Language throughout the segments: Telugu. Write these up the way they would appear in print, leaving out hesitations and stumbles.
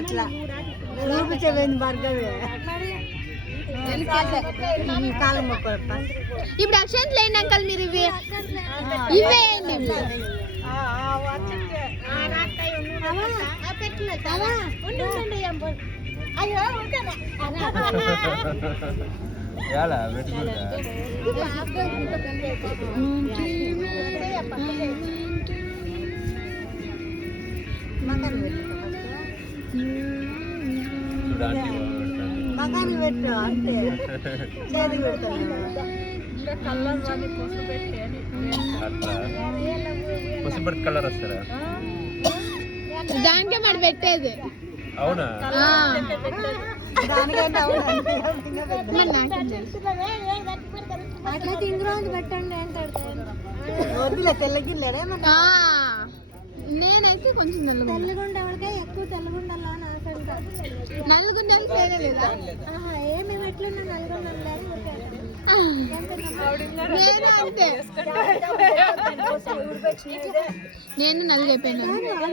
అట్లా చూపించబోయింది బర్గర్ కాలం మొక్కలప్ప. ఇప్పుడు అక్షంతలు లేండి అంకల్, మీరు ఇవే ఇవేయండి. మగానికి పెట్టు అంటే చేతికి పెడతాను. కలర్ వస్తారా? దానికే మరి పెట్టేది. అవునా? అట్లా తింగురోజు పెట్టండి అంటాడు. వద్దులే తెల్లగిల్లేడే. నేనైతే కొంచెం తెల్లగుండ ఎవరికే ఎక్కువ తెల్లగుండాలా అని ఆశంటా. నల్గొండలు లేదా? ఏమి ఎట్లున్నా నల్గొండ నేను అంతే, నేను నలుగైపోయినా.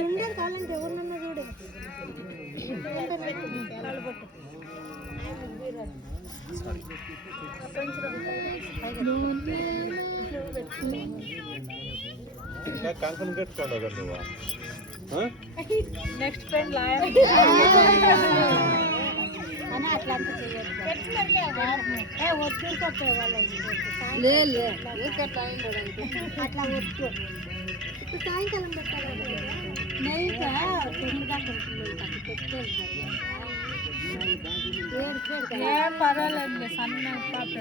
ఉండేది కావాలంటే ఎవరినన్నా చూడు. కంకణం కట్టుకోండి నువ్వు. నెక్స్ట్ ఫ్రెండ్ అట్లా అంతా లేదు అట్లా వద్దు. ఇప్పుడు సాయంకాలం పెట్టాలి. నైట్ 9 దాకా ఏం పర్వాలేదు. సన్న పాప